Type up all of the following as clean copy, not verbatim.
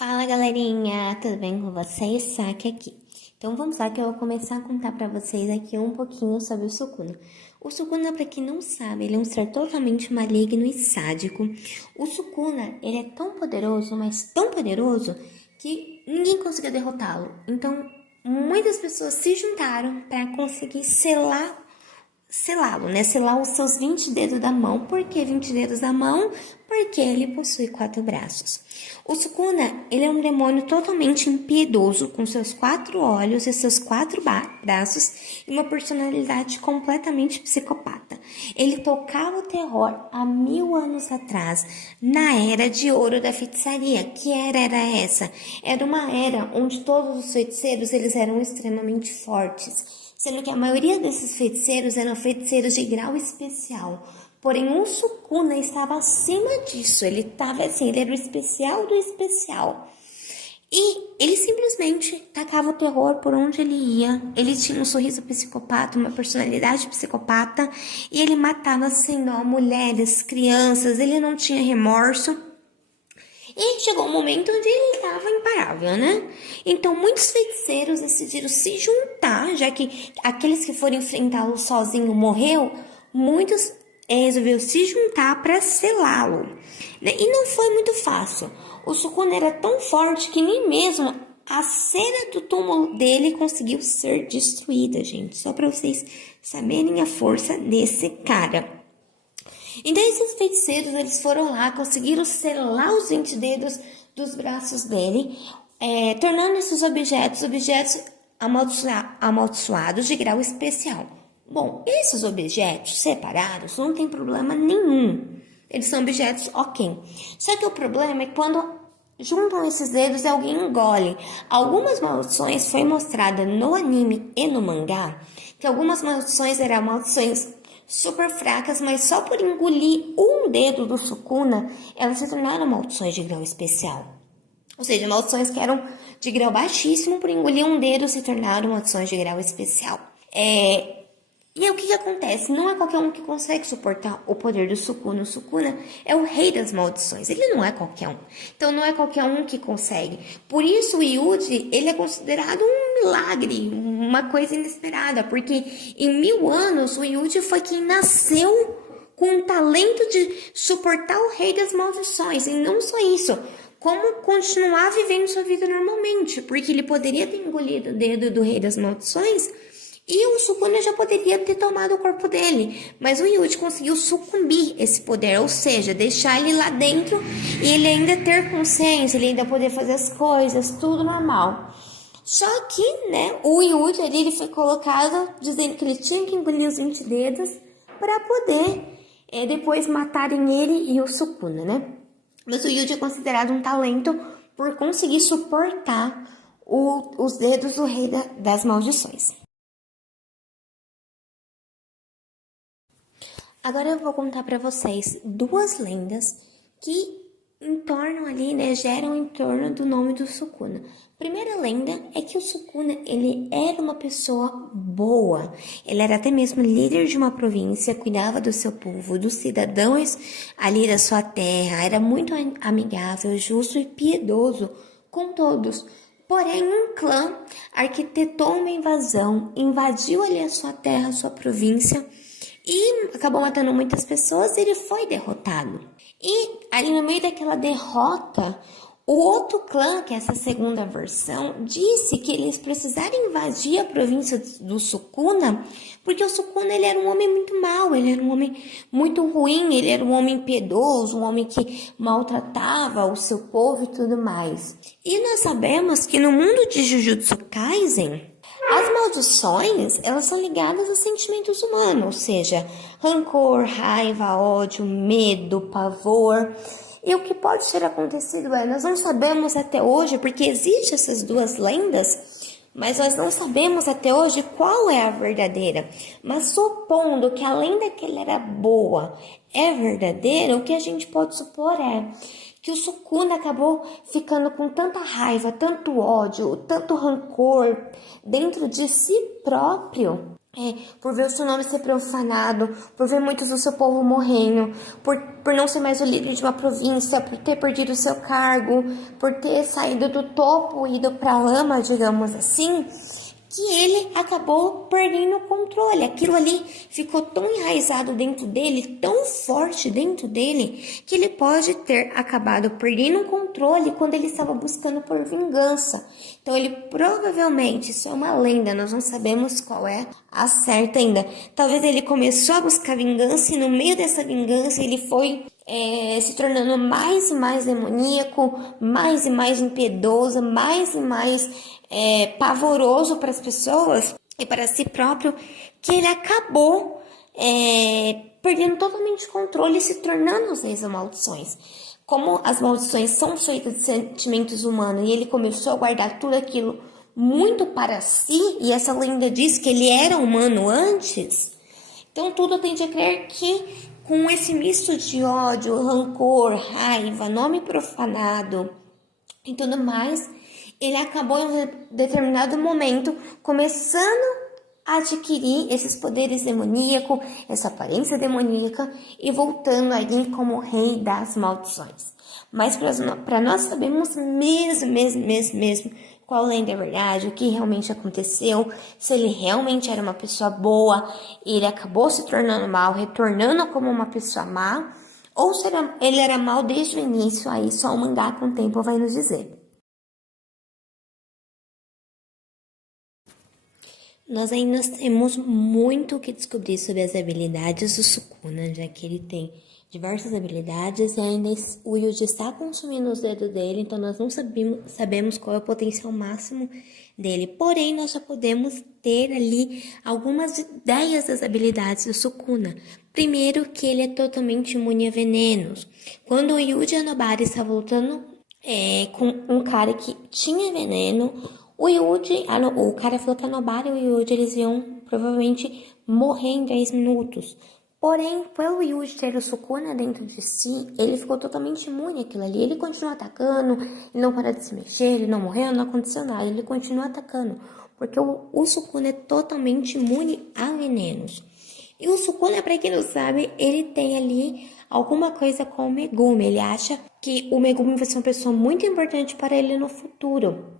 Fala galerinha, tudo bem com vocês? Saque aqui. Então vamos lá que eu vou começar a contar pra vocês aqui um pouquinho sobre o Sukuna. O Sukuna, pra quem não sabe, ele é um ser totalmente maligno e sádico. O Sukuna, ele é tão poderoso, mas tão poderoso, que ninguém conseguiu derrotá-lo. Então muitas pessoas se juntaram para conseguir selá-lo, né? Selar os seus 20 dedos da mão. Por que 20 dedos da mão? Porque ele possui 4 braços. O Sukuna, ele é um demônio totalmente impiedoso, com seus 4 olhos e seus 4 braços e uma personalidade completamente psicopata. Ele tocava o terror há 1000 anos atrás, na Era de Ouro da Feitiçaria. Que era essa? Era uma era onde todos os feiticeiros eles eram extremamente fortes, sendo que a maioria desses feiticeiros eram feiticeiros de grau especial. Porém, o Sukuna estava acima disso, ele estava assim, ele era o especial do especial. E ele simplesmente tacava o terror por onde ele ia. Ele tinha um sorriso psicopata, uma personalidade psicopata, e ele matava sem dó mulheres, crianças, ele não tinha remorso. E chegou um momento onde ele estava imparável, né? Então, muitos feiticeiros decidiram se juntar, já que aqueles que foram enfrentá-lo sozinho morreu, muitos resolveram se juntar para selá-lo. Né? E não foi muito fácil. O Sukuna era tão forte que nem mesmo a cera do túmulo dele conseguiu ser destruída, gente. Só para vocês saberem a força desse cara. Então esses feiticeiros, eles foram lá, conseguiram selar os 20 dedos dos braços dele, tornando esses objetos amaldiçoados de grau especial. Bom, esses objetos separados não tem problema nenhum. Eles são objetos ok. Só que o problema é quando juntam esses dedos e alguém engole. Algumas maldições foi mostrada no anime e no mangá, que algumas maldições eram maldições super fracas, mas só por engolir um dedo do Sukuna, elas se tornaram maldições de grau especial. Ou seja, maldições que eram de grau baixíssimo, por engolir um dedo, se tornaram maldições de grau especial. E aí, o que acontece? Não é qualquer um que consegue suportar o poder do Sukuna. O Sukuna é o rei das maldições. Ele não é qualquer um. Então, não é qualquer um que consegue. Por isso, o Yuji, ele é considerado um milagre, uma coisa inesperada. Porque em 1000 anos, o Yuji foi quem nasceu com o talento de suportar o rei das maldições. E não só isso, como continuar vivendo sua vida normalmente. Porque ele poderia ter engolido o dedo do rei das maldições e o Sukuna já poderia ter tomado o corpo dele, mas o Yuji conseguiu sucumbir esse poder, ou seja, deixar ele lá dentro e ele ainda ter consciência, ele ainda poder fazer as coisas, tudo normal. Só que, né, o Yuji ali, ele foi colocado dizendo que ele tinha que engolir os 20 dedos para poder depois matarem ele e o Sukuna, né? Mas o Yuji é considerado um talento por conseguir suportar os dedos do rei das maldições. Agora eu vou contar para vocês 2 lendas que entornam ali, né, geram em torno do nome do Sukuna. A primeira lenda é que o Sukuna, ele era uma pessoa boa. Ele era até mesmo líder de uma província, cuidava do seu povo, dos cidadãos ali da sua terra, era muito amigável, justo e piedoso com todos. Porém, um clã arquitetou uma invasão, invadiu ali a sua terra, a sua província, e acabou matando muitas pessoas e ele foi derrotado. E ali no meio daquela derrota, o outro clã, que é essa segunda versão, disse que eles precisaram invadir a província do Sukuna, porque o Sukuna, ele era um homem muito mau, ele era um homem muito ruim, ele era um homem impiedoso, um homem que maltratava o seu povo e tudo mais. E nós sabemos que no mundo de Jujutsu Kaisen, as maldições, elas são ligadas a sentimentos humanos, ou seja, rancor, raiva, ódio, medo, pavor. E o que pode ter acontecido nós não sabemos até hoje, porque existem essas 2 lendas, mas nós não sabemos até hoje qual é a verdadeira. Mas supondo que a lenda que ela era boa é verdadeira, o que a gente pode supor é que o Sukuna acabou ficando com tanta raiva, tanto ódio, tanto rancor dentro de si próprio, por ver o seu nome ser profanado, por ver muitos do seu povo morrendo, por não ser mais o líder de uma província, por ter perdido o seu cargo, por ter saído do topo e ido para a lama, digamos assim, que ele acabou perdendo o controle. Aquilo ali ficou tão enraizado dentro dele, tão forte dentro dele, que ele pode ter acabado perdendo o controle quando ele estava buscando por vingança. Então ele provavelmente, isso é uma lenda, nós não sabemos qual é a certa ainda. Talvez ele começou a buscar vingança e no meio dessa vingança ele foi se tornando mais e mais demoníaco, mais e mais impiedoso, mais e mais pavoroso para as pessoas e para si próprio, que ele acabou perdendo totalmente o controle e se tornando os reis das maldições. Como as maldições são feitas de sentimentos humanos e ele começou a guardar tudo aquilo muito para si, e essa lenda diz que ele era humano antes, então tudo tende a crer que com esse misto de ódio, rancor, raiva, nome profanado e tudo mais, ele acabou em um determinado momento começando a adquirir esses poderes demoníacos, essa aparência demoníaca e voltando ali como rei das maldições. Mas para nós sabermos mesmo qual lenda é verdade, o que realmente aconteceu, se ele realmente era uma pessoa boa e ele acabou se tornando mal, retornando como uma pessoa má, ou se ele era mal desde o início, aí só o mangá com o tempo vai nos dizer. Nós ainda temos muito o que descobrir sobre as habilidades do Sukuna, já que ele tem diversas habilidades e ainda o Yuji está consumindo os dedos dele, então nós não sabemos qual é o potencial máximo dele. Porém, nós já podemos ter ali algumas ideias das habilidades do Sukuna. Primeiro, que ele é totalmente imune a venenos. Quando o Yuji Anobara está voltando com um cara que tinha veneno, o cara falou que a Nobara e o Yuji, eles iam provavelmente morrer em 10 minutos. Porém, pelo Yuji ter o Sukuna dentro de si, ele ficou totalmente imune àquilo ali. Ele continuou atacando, ele não parou de se mexer, ele não morreu, não aconteceu nada. Ele continua atacando, porque o Sukuna é totalmente imune a venenos. E o Sukuna, para quem não sabe, ele tem ali alguma coisa com o Megumi. Ele acha que o Megumi vai ser uma pessoa muito importante para ele no futuro.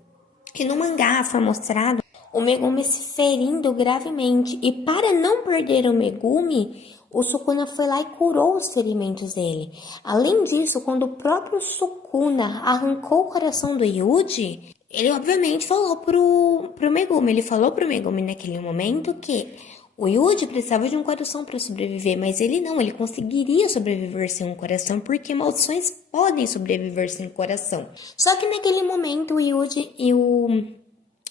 E no mangá foi mostrado o Megumi se ferindo gravemente. E para não perder o Megumi, o Sukuna foi lá e curou os ferimentos dele. Além disso, quando o próprio Sukuna arrancou o coração do Yuji, ele obviamente falou pro Megumi. Ele falou pro Megumi naquele momento que o Yuji precisava de um coração para sobreviver, mas ele não, ele conseguiria sobreviver sem um coração, porque maldições podem sobreviver sem coração. Só que naquele momento o Yuji e o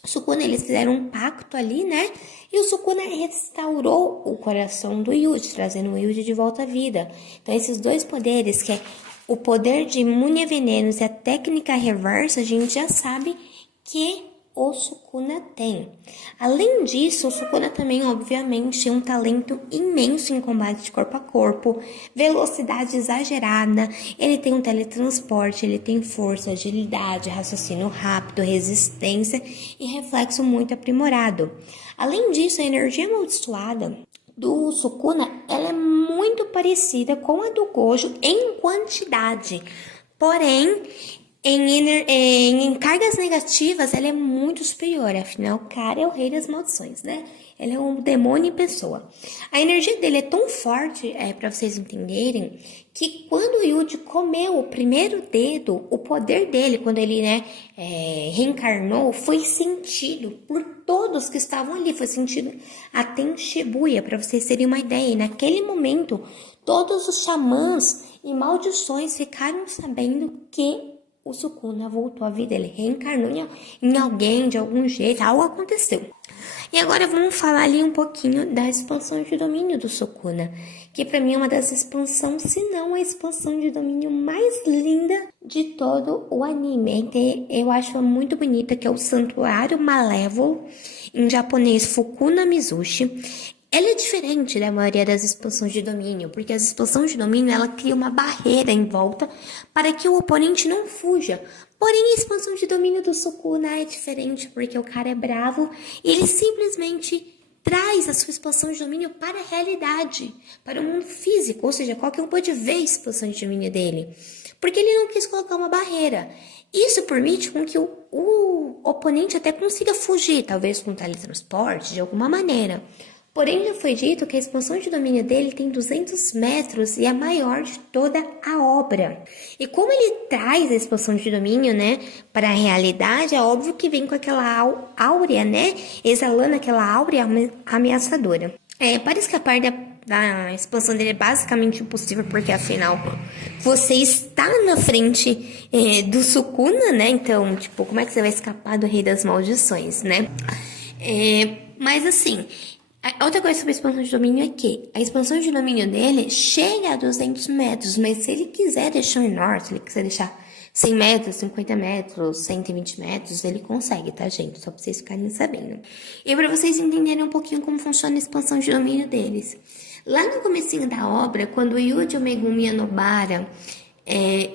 Sukuna, eles fizeram um pacto ali, né? E o Sukuna restaurou o coração do Yuji, trazendo o Yuji de volta à vida. Então esses dois poderes, que é o poder de imune a venenos e a técnica reversa, a gente já sabe que o Sukuna tem. Além disso, o Sukuna também, obviamente, tem um talento imenso em combate de corpo a corpo, velocidade exagerada, ele tem um teletransporte, ele tem força, agilidade, raciocínio rápido, resistência e reflexo muito aprimorado. Além disso, a energia amaldiçoada do Sukuna, ela é muito parecida com a do Gojo em quantidade, porém em cargas negativas, ela é muito superior. Afinal, o cara é o rei das maldições, né? Ele é um demônio em pessoa. A energia dele é tão forte, para vocês entenderem, que quando o Yuji comeu o primeiro dedo, o poder dele, quando ele reencarnou, foi sentido por todos que estavam ali. Foi sentido até em Shibuya, para vocês terem uma ideia. E naquele momento, todos os xamãs e maldições ficaram sabendo que o Sukuna voltou à vida, ele reencarnou em alguém de algum jeito, algo aconteceu. E agora vamos falar ali um pouquinho da expansão de domínio do Sukuna, que para mim é uma das expansões, se não a expansão de domínio mais linda de todo o anime. Eu acho muito bonita, que é o Santuário Malévolo, em japonês Fukuna Mizushi. Ela é diferente da maioria das expansões de domínio, porque as expansões de domínio, ela cria uma barreira em volta para que o oponente não fuja. Porém, a expansão de domínio do Sukuna é diferente, porque o cara é bravo e ele simplesmente traz a sua expansão de domínio para a realidade, para o mundo físico, ou seja, qualquer um pode ver a expansão de domínio dele, porque ele não quis colocar uma barreira. Isso permite com que o oponente até consiga fugir, talvez com teletransporte, de alguma maneira. Porém, já foi dito que a expansão de domínio dele tem 200 metros e é a maior de toda a obra. E como ele traz a expansão de domínio, né, para a realidade, é óbvio que vem com aquela áurea, né, exalando aquela áurea ameaçadora. Para escapar da expansão dele é basicamente impossível, porque afinal você está na frente do Sukuna, né? Então, tipo, como é que você vai escapar do Rei das Maldições, né? Mas assim, outra coisa sobre a expansão de domínio é que a expansão de domínio dele chega a 200 metros, mas se ele quiser deixar menor, se ele quiser deixar 100 metros, 50 metros, 120 metros, ele consegue, tá, gente? Só pra vocês ficarem sabendo. E pra vocês entenderem um pouquinho como funciona a expansão de domínio deles. Lá no comecinho da obra, quando o Yuji, o Megumi e a Nobara,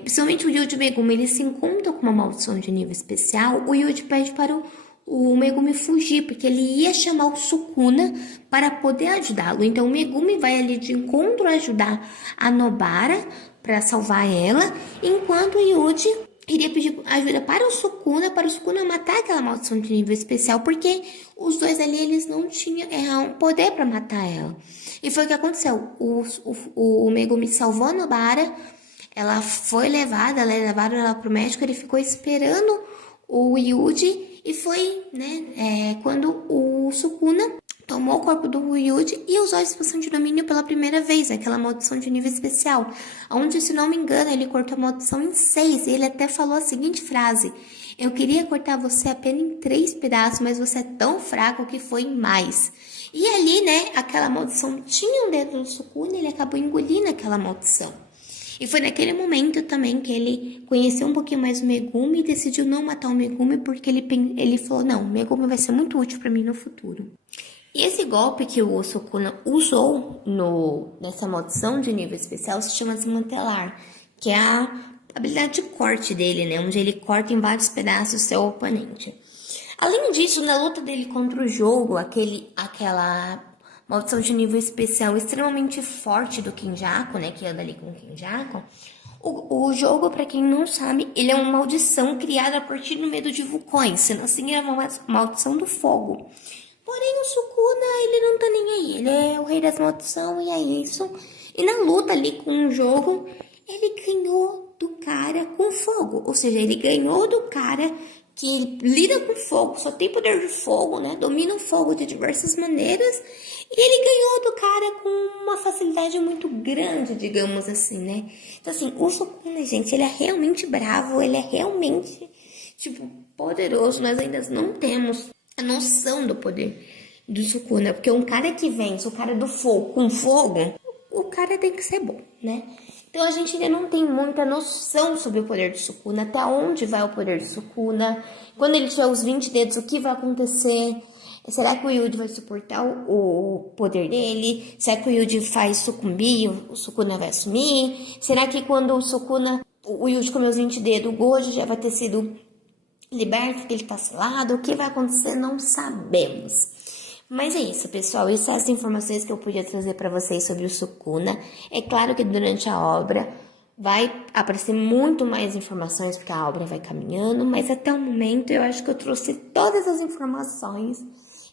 principalmente o Yuji e o Megumi, eles se encontram com uma maldição de nível especial, o Yuji pede para o Megumi fugir, porque ele ia chamar o Sukuna para poder ajudá-lo. Então o Megumi vai ali de encontro ajudar a Nobara para salvar ela, enquanto o Yuji iria pedir ajuda para o Sukuna matar aquela maldição de nível especial, porque os dois ali eles não tinham poder para matar ela. E foi o que aconteceu. O Megumi salvou a Nobara, ela foi levada, levaram ela pro médico, ele ficou esperando o Yuji, e foi, né, quando o Sukuna tomou o corpo do Yuji e usou a expansão de domínio pela primeira vez, aquela maldição de nível especial, onde, se não me engano, ele cortou a maldição em 6, e ele até falou a seguinte frase: eu queria cortar você apenas em 3 pedaços, mas você é tão fraco que foi em mais. E ali, né, aquela maldição tinha um dedo do Sukuna e ele acabou engolindo aquela maldição. E foi naquele momento também que ele conheceu um pouquinho mais o Megumi e decidiu não matar o Megumi, porque ele falou, não, o Megumi vai ser muito útil para mim no futuro. E esse golpe que o Sukuna usou nessa maldição de nível especial se chama desmantelar, que é a habilidade de corte dele, né, onde ele corta em vários pedaços o seu oponente. Além disso, na luta dele contra o jogo, aquela maldição de nível especial extremamente forte do Kenjaku, né, que anda ali com o Kenjaku, o jogo, para quem não sabe, ele é uma maldição criada a partir do medo de vulcões, sendo assim é uma maldição do fogo. Porém, o Sukuna, ele não tá nem aí, ele é o rei das maldições e é isso. E na luta ali com o jogo, ele ganhou do cara com fogo, ou seja, ele ganhou do cara que lida com fogo, só tem poder de fogo, né? Domina o fogo de diversas maneiras. E ele ganhou do cara com uma facilidade muito grande, digamos assim, né? Então, assim, o Sukuna, gente, ele é realmente bravo, ele é realmente, tipo, poderoso. Nós ainda não temos a noção do poder do Sukuna, porque um cara que vence, o cara do fogo com fogo, o cara tem que ser bom, né? Então a gente ainda não tem muita noção sobre o poder de Sukuna, até onde vai o poder de Sukuna, quando ele tiver os 20 dedos, o que vai acontecer? Será que o Yuji vai suportar o poder dele? Será que o Yuji faz sucumbir, o Sukuna vai assumir? Será que quando o Yuji comer os 20 dedos, o Gojo já vai ter sido liberto porque ele tá selado? O que vai acontecer? Não sabemos. Mas é isso, pessoal. Essas são as informações que eu podia trazer para vocês sobre o Sukuna. É claro que durante a obra vai aparecer muito mais informações, porque a obra vai caminhando, mas até o momento eu acho que eu trouxe todas as informações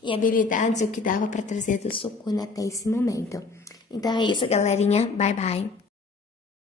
e habilidades o que dava para trazer do Sukuna até esse momento. Então é isso, galerinha. Bye, bye.